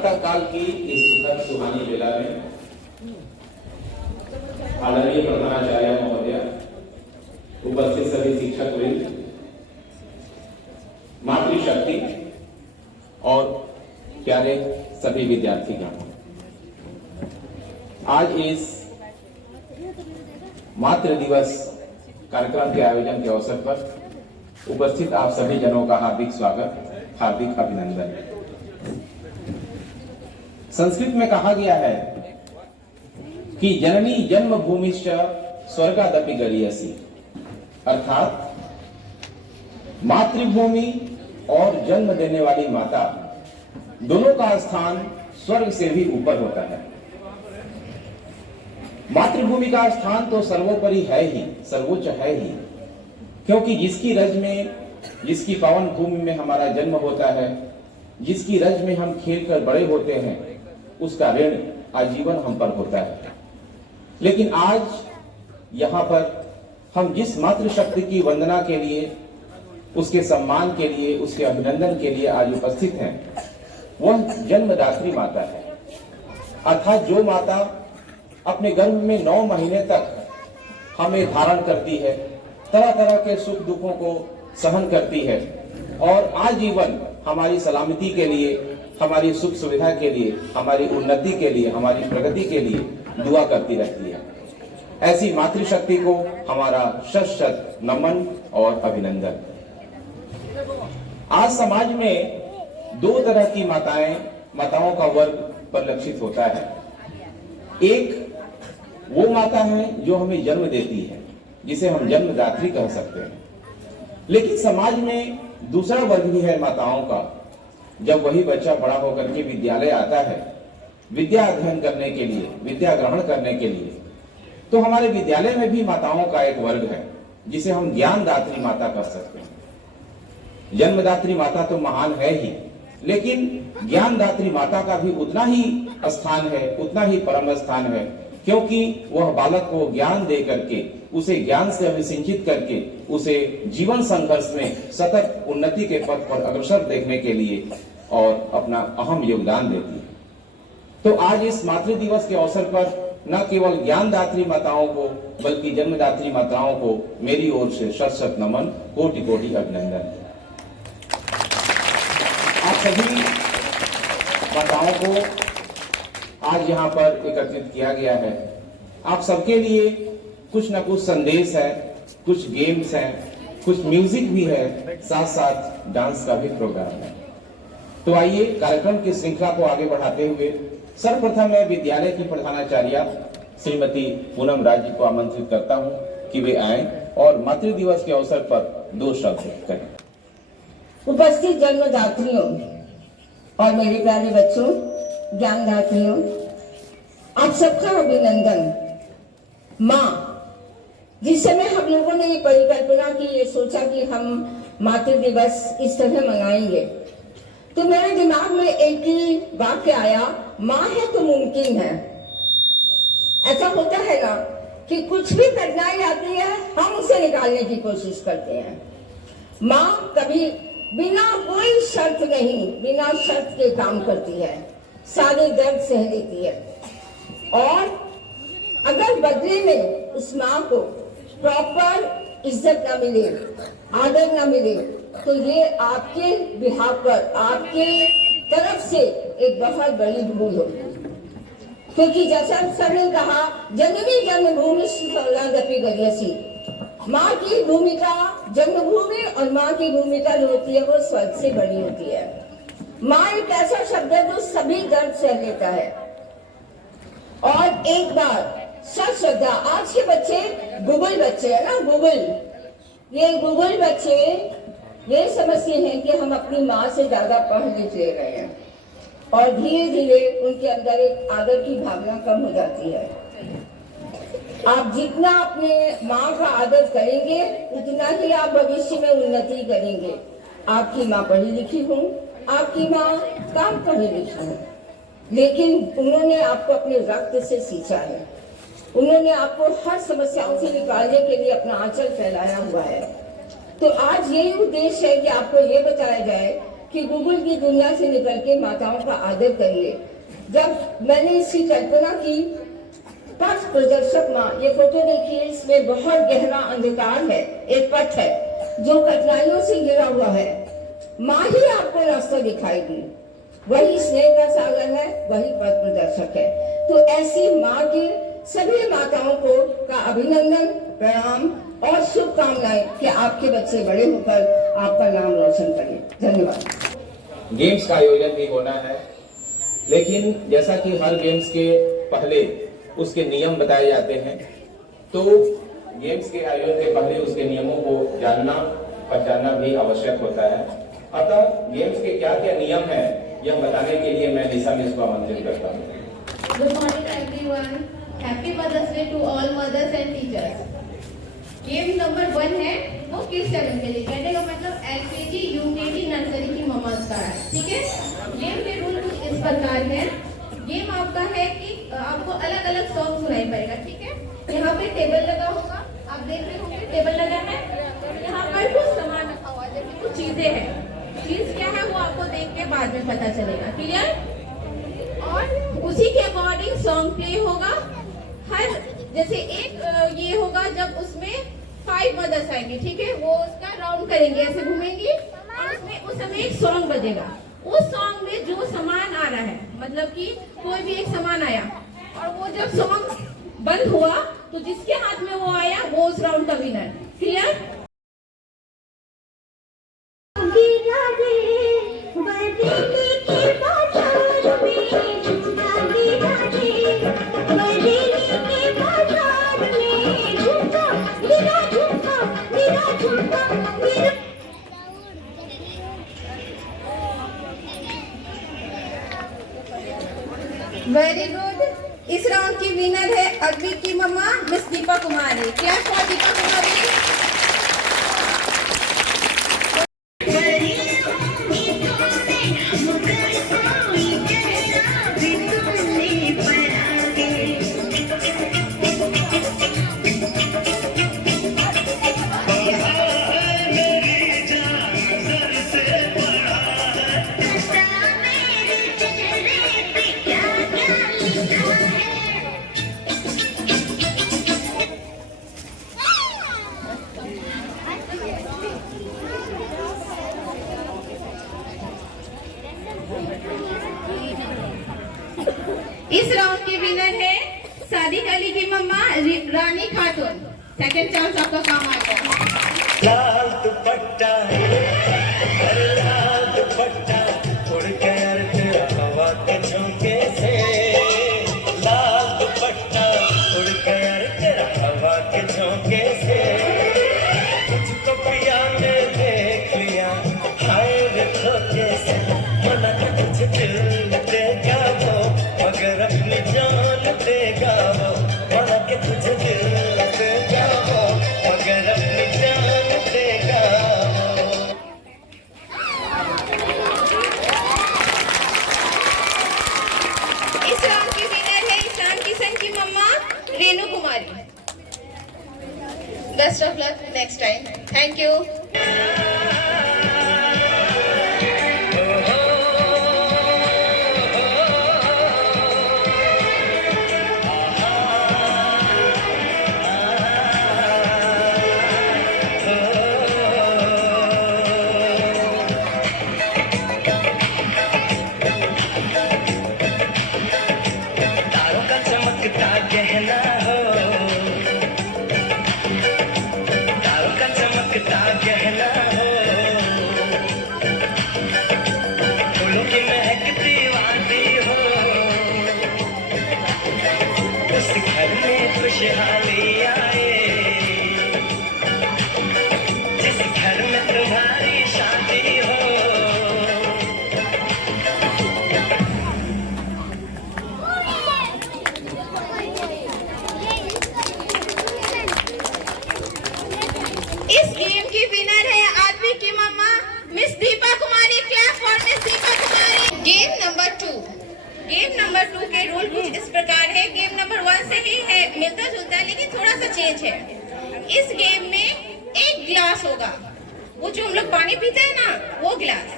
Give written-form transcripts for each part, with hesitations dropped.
प्रातःकाल की इस सुखद सुहानी वेला में आदरणीय प्रधानाचार्य महोदय, उपस्थित सभी शिक्षक वृंद, मातृशक्ति और प्यारे सभी विद्यार्थीगण, आज इस मातृ दिवस कार्यक्रम के आयोजन के अवसर पर उपस्थित आप सभी जनों का हार्दिक स्वागत, हार्दिक अभिनंदन। संस्कृत में कहा गया है कि जननी जन्मभूमिश्च स्वर्गादपि गरीयसी, अर्थात मातृभूमि और जन्म देने वाली माता दोनों का स्थान स्वर्ग से भी ऊपर होता है। मातृभूमि का स्थान तो सर्वोपरि है ही, सर्वोच्च है ही, क्योंकि जिसकी रज में, जिसकी पावन भूमि में हमारा जन्म होता है, जिसकी रज में हम खेलकर बड़े होते हैं, उसका ऋण आजीवन हम पर होता है। लेकिन आज यहाँ पर हम जिस मातृशक्ति की वंदना के लिए, उसके सम्मान के लिए, उसके अभिनंदन के लिए आज उपस्थित हैं, वह जन्मदात्री माता है। अर्थात जो माता अपने गर्भ में 9 महीने तक हमें धारण करती है, तरह तरह के सुख दुखों को सहन करती है और आजीवन हमारी सलामती के लिए, हमारी सुख सुविधा के लिए, हमारी उन्नति के लिए, हमारी प्रगति के लिए दुआ करती रहती है। ऐसी मातृशक्ति को हमारा शत शत नमन और अभिनंदन। आज समाज में 2 तरह की माताओं का वर्ग परिलक्षित होता है। एक वो माता है जो हमें जन्म देती है, जिसे हम जन्मदात्री कह सकते हैं। लेकिन समाज में दूसरा वर्ग भी है माताओं का। जब वही बच्चा बड़ा होकर के विद्यालय आता है, विद्या अध्ययन करने के लिए, विद्या ग्रहण करने के लिए, तो हमारे विद्यालय में भी माताओं का एक वर्ग है जिसे हम ज्ञानदात्री माता कह सकते हैं। जन्मदात्री माता तो महान है ही, लेकिन ज्ञानदात्री माता का भी उतना ही स्थान है, उतना ही परम स्थान है, क्योंकि वह बालक को ज्ञान दे करके, उसे ज्ञान से अभिसिंचित करके, उसे जीवन संघर्ष में सतत उन्नति के पथ पर अग्रसर देखने के लिए और अपना अहम योगदान देती है। तो आज इस मातृ दिवस के अवसर पर न केवल ज्ञानदात्री माताओं को, बल्कि जन्मदात्री माताओं को मेरी ओर से शत शत नमन, कोटि कोटि अभिनंदन। आप सभी माताओं को आज यहाँ पर एकत्रित किया गया है। आप सबके लिए कुछ न कुछ संदेश है, कुछ गेम्स हैं, कुछ म्यूजिक भी है, साथ साथ डांस का भी प्रोग्राम है। तो आइए कार्यक्रम की श्रृंखला को आगे बढ़ाते हुए सर्वप्रथम मैं विद्यालय की प्रधानाचार्य श्रीमती पूनम राज जी को आमंत्रित करता हूं कि वे आएं और मातृ दिवस के अवसर पर 2 शब्द कहें। उपस्थित जन्मदात्रियों और मेरे प्यारे बच्चों, ज्ञानदात्रियों, आप सबका अभिनंदन। माँ, जिस समय हम लोगों ने ये परिकल्पना की, ये सोचा कि हम मातृ दिवस इस तरह मनाएंगे, तो मेरे दिमाग में एक ही वाक्य आया, माँ है तो मुमकिन है। ऐसा होता है ना कि कुछ भी कठिनाई आती है, हम उसे निकालने की कोशिश करते हैं। माँ कभी बिना कोई शर्त नहीं, बिना शर्त के काम करती है, सारे दर्द सह लेती है, और अगर बदले में उस माँ को प्रॉपर इज्जत ना मिले, आदर ना मिले, तो ये आपके बिहार पर, आपके तरफ से एक बहुत बड़ी भूल होगी। क्योंकि जैसा सर ने कहा, जननी जन्मभूमि स्वर्गादपि गरीयसी, माँ की भूमिका, जन्मभूमि और माँ की भूमिका जो होती है वो स्वर्ग से बड़ी होती है। माँ एक ऐसा शब्द है जो सभी दर्द सह लेता है। और एक बार सच श्रद्धा, आज के बच्चे गूगल बच्चे है ना, ये गूगल बच्चे ये समझते हैं कि हम अपनी माँ से ज्यादा पढ़ लिख ले रहे हैं, और धीरे धीरे उनके अंदर एक आदर की भावना कम हो जाती है। आप जितना अपने माँ का आदर करेंगे, उतना ही आप भविष्य में उन्नति करेंगे। आपकी माँ पढ़ी लिखी हो, आपकी माँ कम पढ़ी लिखी हो, लेकिन उन्होंने आपको अपने रक्त से सींचा है, उन्होंने आपको हर समस्याओं से निकालने के लिए अपना आंचल फैलाया हुआ है। तो आज यही उद्देश्य है कि आपको ये बताया जाए कि गूगल की दुनिया से निकल के माताओं का आदर करिए। जब मैंने इसकी कल्पना की, पथ प्रदर्शक माँ, ये फोटो देखिए, इसमें बहुत गहरा अंधकार है, एक पथ है जो कठिनाइयों से घिरा हुआ है। माँ ही आपको रास्ता दिखाएगी, वही स्नेह का सागर है, वही पथ प्रदर्शक है। तो ऐसी माँ के सभी माताओं को का अभिनंदन, प्रणाम और शुभकामनाएं कि आपके बच्चे बड़े होकर आपका नाम रोशन करें। धन्यवाद। गेम्स का आयोजन भी होना है, लेकिन जैसा कि हर गेम्स के पहले उसके नियम बताए जाते हैं, तो गेम्स के आयोजन के पहले उसके नियमों को जानना पहचानना भी आवश्यक होता है। अतः गेम्स के क्या क्या नियम हैं यह बताने के लिए मैं निशा मिस को आमंत्रित करता हूँ। Good morning everyone, happy mothers day to all mothers and teachers. Game number 1 है वो किस लेवल के लिए, कहने का मतलब एलकेजी, यूकेजी, नर्सरी की मम्मास का है, ठीक है। गेम के रूल कुछ इस प्रकार है। गेम आपका है कि आपको अलग अलग सॉन्ग सुनाई पड़ेगा, ठीक है। यहाँ पे टेबल लगा होगा, आप देख रहे होंगे टेबल लगा है, यहाँ पर कुछ सामान रखा हुआ है, जैसे कुछ चीजें हैं। चीज क्या है वो आपको देख के बाद में पता चलेगा, क्लियर। और उसी के अकॉर्डिंग सॉन्ग प्ले होगा। हर जैसे एक ये होगा जब उसमें 5 मदर्स आएंगे, ठीक है, वो उसका राउंड करेंगे, ऐसे घूमेंगे और उसमें उस समय एक सॉन्ग बजेगा। उस सॉन्ग में जो सामान आ रहा है, मतलब कि कोई भी एक सामान आया और वो जब सॉन्ग बंद हुआ तो जिसके हाथ में वो आया वो उस राउंड का विनर, क्लियर। Very good. इस राउंड की विनर है अद्विक की mamma Miss Deepa Kumari. Clap for Deepa Kumari. इस राउंड की विनर है सादिक अली की मम्मा रानी खातून। सेकंड चांस आपका काम आएगा। लाल दुपट्टा, लाल दुपट्टा उड़ कर तेरा हवा के झोंके से, लाल दुपट्टा उड़ कर तेरा हवा के झोंके से, तुझको पिया ने देख लिया हाय रे धोखे से, मना तुझे दिल देगा वो मगर अपनी जान देगा वो, मना के तुझे दिल देगा वो मगर अपनी जान देगा वो। इस राउंड की विनर है ईशान किशन की mamma Renu Kumari. Best of luck next time. Thank you. तारों का चमकता गहना हो, तारों का चमकता गहना हो, फूलों की महकती वादी हो, उस घर में खुशहाली आए, जिस घर में तुम्हारी शादी हो। इस गेम की विनर है आदमी की mamma Miss Deepa Kumari. Clap for Miss Deepa Kumari. Game number 2। Game number 2 के रूल कुछ इस प्रकार है। गेम नंबर 1 से ही है, मिलता जुलता है लेकिन थोड़ा सा चेंज है। इस गेम में एक गिलास होगा, वो जो हम लोग पानी पीते हैं ना वो गिलास,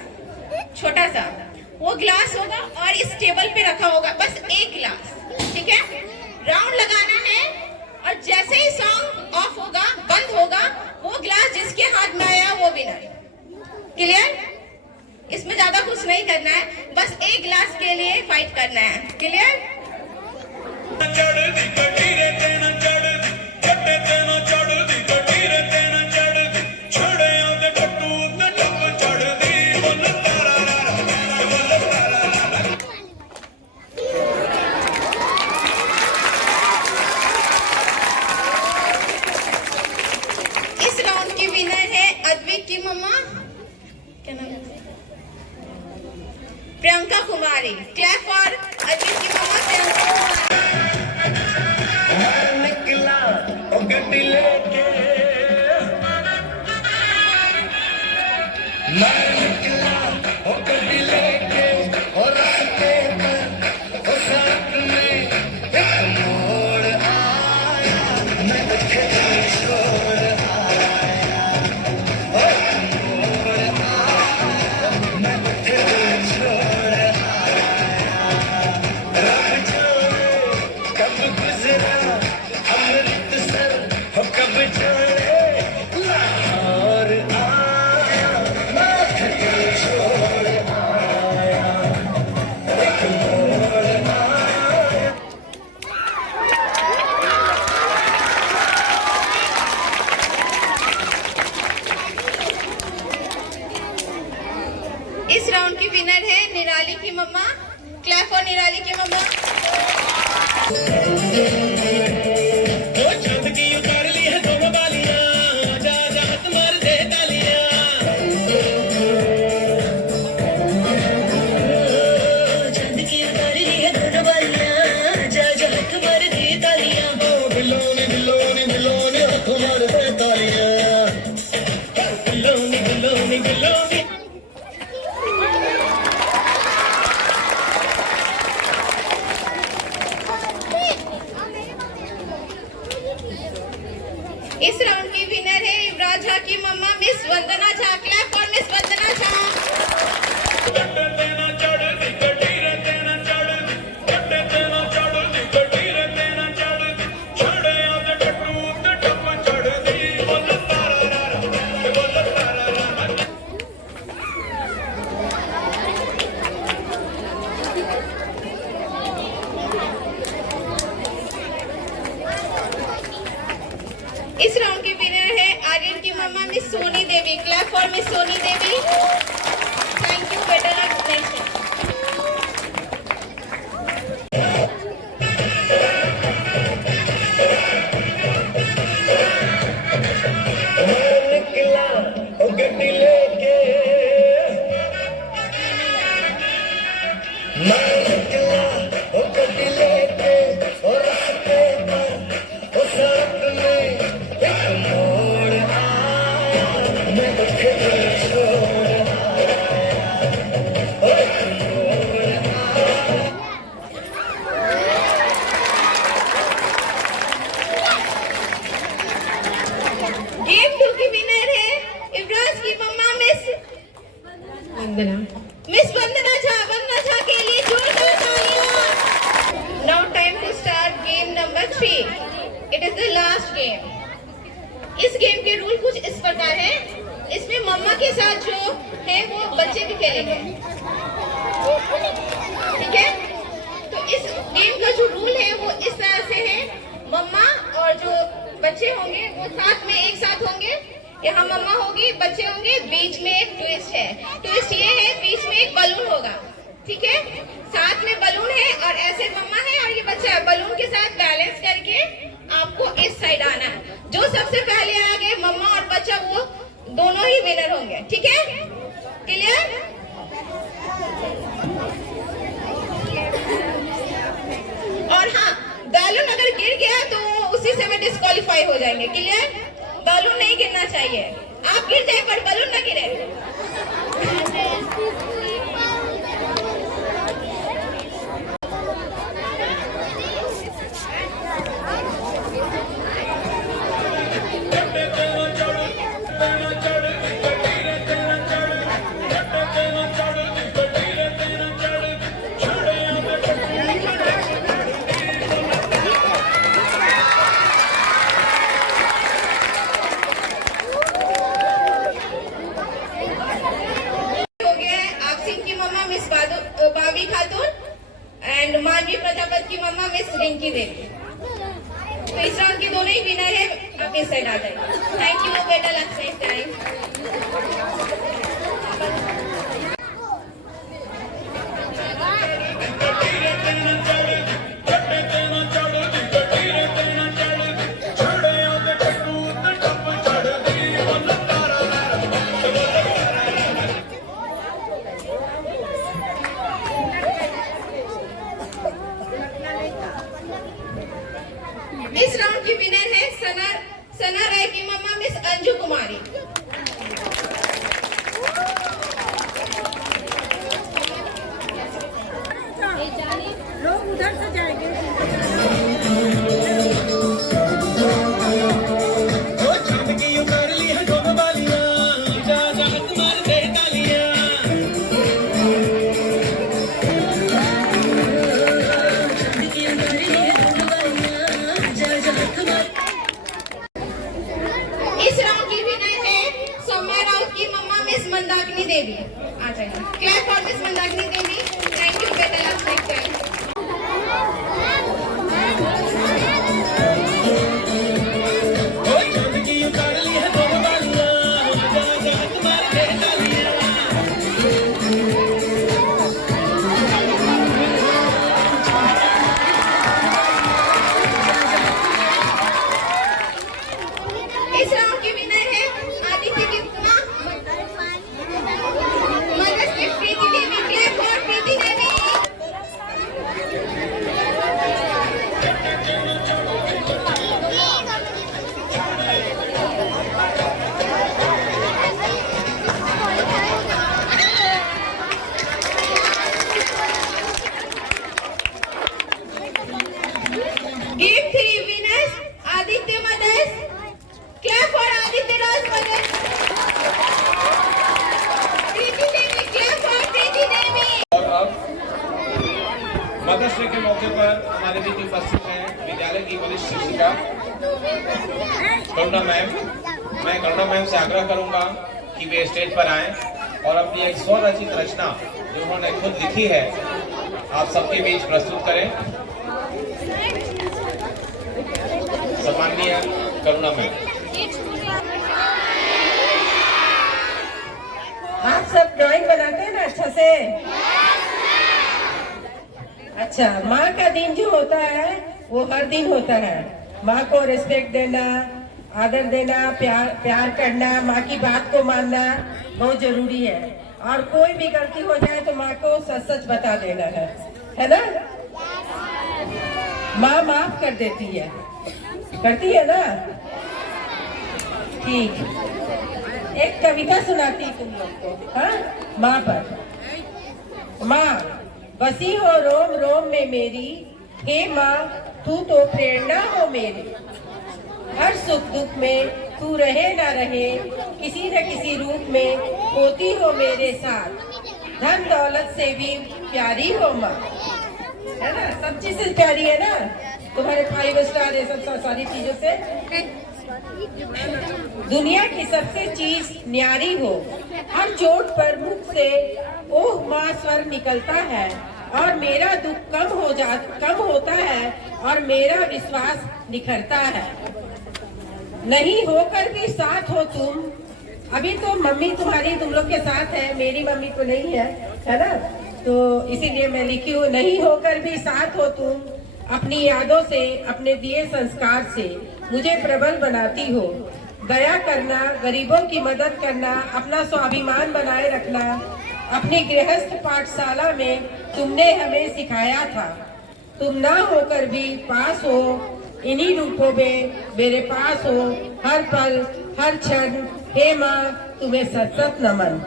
छोटा सा, वो ग्लास होगा और इस टेबल पे रखा होगा, बस एक ग्लास, ठीक है। राउंड लगाना है और जैसे ही सॉन्ग ऑफ होगा, बंद होगा, वो ग्लास जिसके हाथ में आया वो विनर। क्लियर? इसमें ज्यादा कुछ नहीं करना है, बस एक ग्लास के लिए फाइट करना है। क्लियर? इस राउंड की विनर है अद्विक की मम्मा, क्या नाम है? प्रियंका कुमारी। क्लैप फॉर अद्विक की मम्मा प्रियंका कुमारी। निकला ओ गड्डी लेके, मैं निकला ओ गड्डी लेके, और रास्ते पर ओ सड़क में एक मोड़ आया, मैं उठे छोड़ आया, ओ मोड़ आया, मैं उठे छोड़ आया, रब जाने कब गुजरा अमृतसर, हो कब जाने लाहौर आया, मैं उठे छोड़ आया, एक मोड़ आया। इस राउंड की विनर है निराली की मम्मा। क्लैप फॉर निराली की मम्मा। ओ चांद की उतार ली है दोनों बालियां, आजा आजा हाथ मार दे तालियां, चांद की उतार ली है दोनों बालियां, आजा आजा हाथ मार दे तालियां, ओ बिलोनी बिलोनी बिलोनी हाथ मार दे तालियां, बिलोनी बिलोनी बिलोनी। इस राउंड की विनर है युवराज झा की mamma miss Vandana Jha. Clap for Miss Vandana Jha. इस राउंड की विनर है आर्यन की mamma Miss Soni Devi. Clap for Miss Soni Devi. Thank you, better luck next time. निकला ओ गड्डी लेके, मैं निकला ओ गड्डी लेके, और रास्ते पर ओ सड़क में एक मोड़ आया, मैं उठे छोड़ आया, ओ एक मोड़ आया। गेम 2 की विनर है युवराज की mamma miss Vandana. Miss Vandana Jha. Vandana Jha के लिए जोरदार तालियां। Now time to start game number 3। It is the last game. इस गेम के रूल कुछ इस प्रकार है। इसमें मम्मा के साथ जो है वो बच्चे भी खेलेंगे, ठीक है। तो इस गेम का जो रूल है वो इस तरह से है, मम्मा और जो बच्चे होंगे वो साथ में एक साथ होंगे। यहाँ मम्मा होगी, बच्चे होंगे, बीच में एक ट्विस्ट है। ट्विस्ट ये है, बीच में एक बलून होगा, ठीक है। साथ में बलून है और ऐसे मम्मा है और ये बच्चा है। बलून के साथ बैलेंस करके आपको इस साइड आना है। जो सबसे पहले आ गए मम्मा और बच्चा, वो दोनों ही विनर होंगे, ठीक है। क्लियर? और हाँ, बैलून अगर गिर गया तो उसी समय डिस्क्वालीफाई हो जाएंगे। क्लियर? बैलून नहीं गिरना चाहिए। आप गिर जाए पर बैलून ना गिरे। चढ़ पिंकी देवी। तो इस राउंड के दोनों ही विनर है, आप इस साइड आ जाइए। Thank you, better luck next time. इस राउंड की विनर है सना राय की मम्मा मिस अंजू कुमारी। लोग उधर से जाएंगे। इस राउंड की विनर है सौम्या राउत की मम्मा मिस मंदाकिनी देवी। आ जाइए, clap for Miss Mandakini Devi. Thank you, better luck next time. इस राउंड की विनर है आदित्य गिफ्टमा mother's gift Preeti Devi. Clap for Preeti Devi. Give 3 winners Aditya Mothers. Clap for Aditya Rose Mothers. Preeti Devi, clap for Preeti Devi. और अब mother's day के मौके पर हमारे बीच उपस्थित हैं विद्यालय की वरिष्ठ शिक्षिका करुणा मैम। मैं करुणा मैम से आग्रह करूंगा कि वे स्टेज पर आएं और अपनी एक स्वरचित रचना जो उन्होंने खुद लिखी है आप सबके बीच प्रस्तुत करें। सम्माननीय करुणा मैम। आप सब ड्राइंग बनाते हैं ना अच्छा से? अच्छा, माँ का दिन जो होता है वो हर दिन होता है। माँ को रिस्पेक्ट देना, आदर देना, प्यार करना, माँ की बात को मानना बहुत जरूरी है। और कोई भी गलती हो जाए तो माँ को सच सच बता देना है ना? माँ माफ कर देती है, करती है ना? ठीक, एक कविता सुनाती तुम लोग को, हाँ, माँ पर। माँ बसी हो रोम रोम में मेरी, हे माँ तू तो प्रेरणा हो मेरी। हर सुख दुख में तू रहे ना रहे, किसी न किसी रूप में होती हो मेरे साथ। धन दौलत से भी प्यारी हो माँ, है ना? सब चीज से प्यारी है ना? तुम्हारे 5 स्टार है, सब सारी चीजों से। दुनिया की सबसे चीज न्यारी हो, हर चोट पर मुख से ओह माँ स्वर निकलता है। और मेरा दुख कम होता है और मेरा विश्वास निखरता है। नहीं होकर भी साथ हो तुम। अभी तो मम्मी तुम्हारी तुम लोग के साथ है, मेरी मम्मी तो नहीं है ना? तो इसीलिए मैं लिखी हूँ, नहीं होकर भी साथ हो तुम। अपनी यादों से, अपने दिए संस्कार से मुझे प्रबल बनाती हो। दया करना, गरीबों की मदद करना, अपना स्वाभिमान बनाए रखना, अपनी गृहस्थ पाठशाला में तुमने हमें सिखाया था। तुम ना होकर भी पास हो, इन्हीं रूपों में मेरे पास हो हर पल हर क्षण। हे माँ तुम्हें सतत नमन।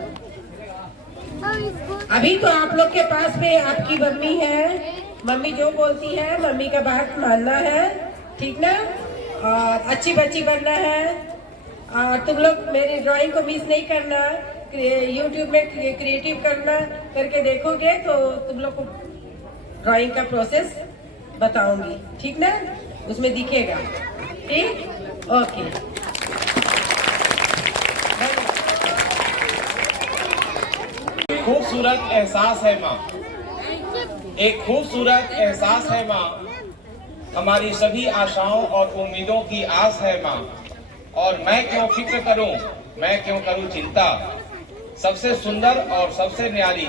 अभी तो आप लोग के पास में आपकी मम्मी है, मम्मी जो बोलती है मम्मी का बात मानना है, ठीक ना? और अच्छी बच्ची बनना है। और तुम लोग मेरी ड्राइंग को मिस नहीं करना। यूट्यूब में क्रिएटिव करके देखोगे तो तुम लोग को ड्राइंग का प्रोसेस बताऊंगी, ठीक ना? उसमें दिखेगा, ठीक? ओके। खूबसूरत एहसास है माँ, एक खूबसूरत एहसास है माँ, हमारी सभी आशाओं और उम्मीदों की आस है माँ। और मैं क्यों फिक्र करूं, मैं क्यों करूं चिंता, सबसे सुंदर और सबसे न्यारी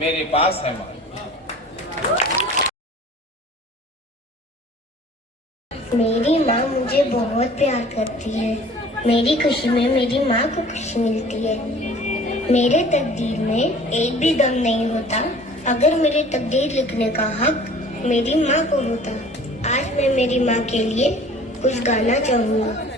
मेरे पास है माँ। मेरी माँ मुझे बहुत प्यार करती है। मेरी खुशी में मेरी माँ को खुशी मिलती है। मेरे तकदीर में एक भी गम नहीं होता अगर मेरी तकदीर लिखने का हक मेरी माँ को होता। आज मैं मेरी माँ के लिए कुछ गाना चाहूँगा।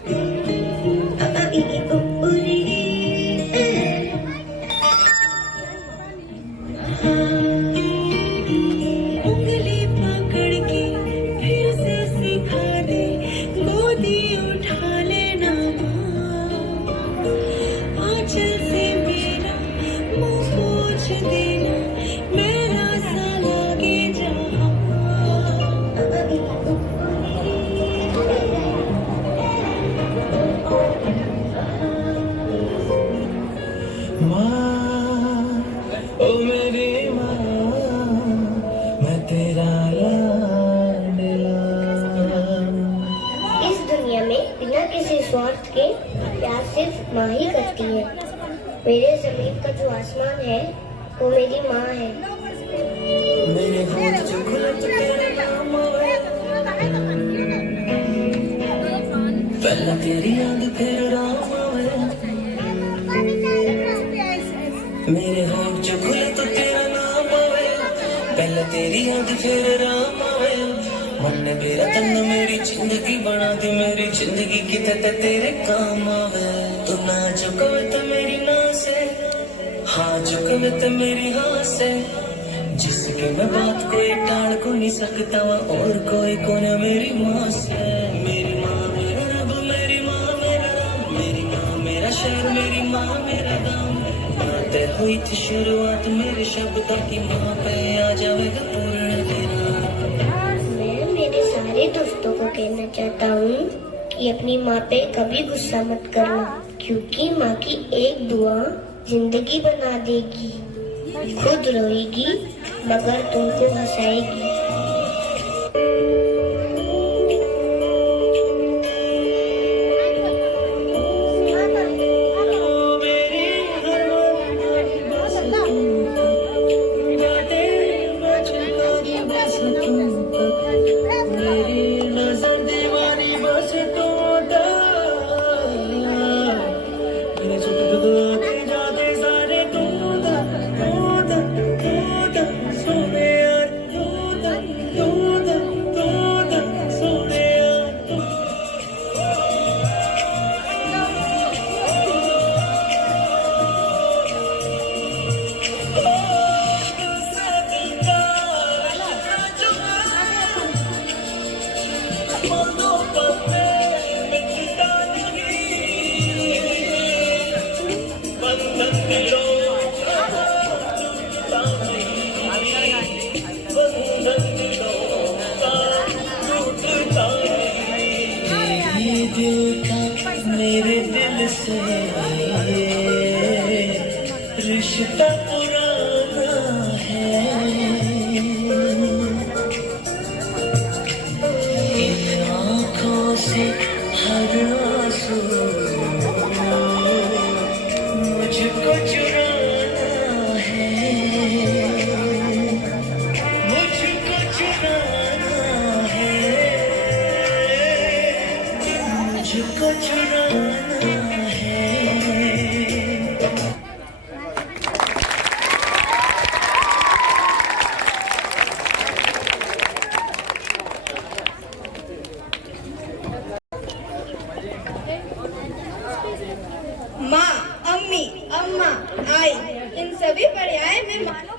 स्वार्थ के प्यार सिर्फ माँ ही करती है। मेरे जमीन का जो आसमान है वो मेरी माँ है। मेरे होंठ जो खुले तो तेरे नाम आवे, पहले तेरी याद फिर राम आवे। मेरे होंठ जो खुले तो तेरा नाम आवे, पहले तेरी याद फिर राम आवे। मन ने मेरा तन मेरी जिंदगी बना दी, मेरी जिंदगी की तेरे काम आवे। तू ना झुकवे तो मेरी ना से, हाँ झुकवे तो मेरी हाँ से। जिसकी मैं बात कोई टाल को नहीं सकता और कोई कौन मेरी माँ से। मेरी माँ मेरा रब, मेरी माँ मेरा राम, मेरी माँ मेरा शहर, मेरी माँ मेरा गाँव। बातें हुई थी शुरुआत मेरे शब्दों की, माँ पे आ जाएगा पूर्ण तेरा। मेरे सारे दोस्तों को कहना चाहता हूँ कि अपनी माँ पे कभी गुस्सा मत करना, क्योंकि माँ की एक दुआ जिंदगी बना देगी। खुद रोएगी मगर तुमको हंसाएगी। मेरे दिल से रिश्ता पुराना है, इन आँखों से हर आंसू मुझको चुराना है, मुझको चुराना है, मुझको चुराना है। माँ, अम्मी, अम्मा, आई, इन सभी पर्याय में मानो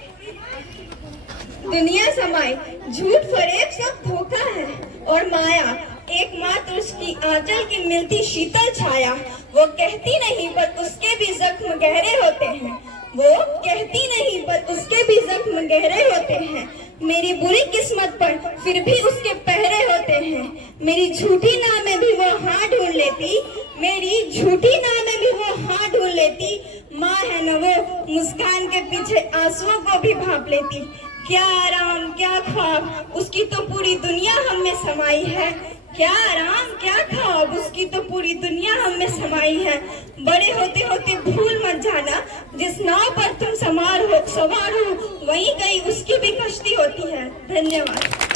दुनिया समाई, झूठ फरेब सब धोखा है और माया एकमात्र उसकी आंचल की मिलती शीतल छाया। वो कहती नहीं पर उसके भी जख्म गहरे होते हैं, वो कहती नहीं पर उसके भी जख्म गहरे होते हैं। मेरी बुरी किस्मत पर फिर भी उसके पहरे होते हैं। मेरी झूठी नाव में भी वो हाँ ढूंढ लेती, मेरी झूठी नाव में भी वो हाँ ढूंढ लेती। माँ है न वो मुस्कान के पीछे आंसुओं को भी भाप लेती। क्या आराम क्या ख्वाब, उसकी तो पूरी दुनिया हम में समाई है। क्या आराम क्या ख्वाब, उसकी तो पूरी दुनिया हम में समाई है। बड़े होते होते भूल मत जाना, जिस नाव पर तुम सवार हो वहीं कहीं उसकी भी कश्ती होती है। धन्यवाद।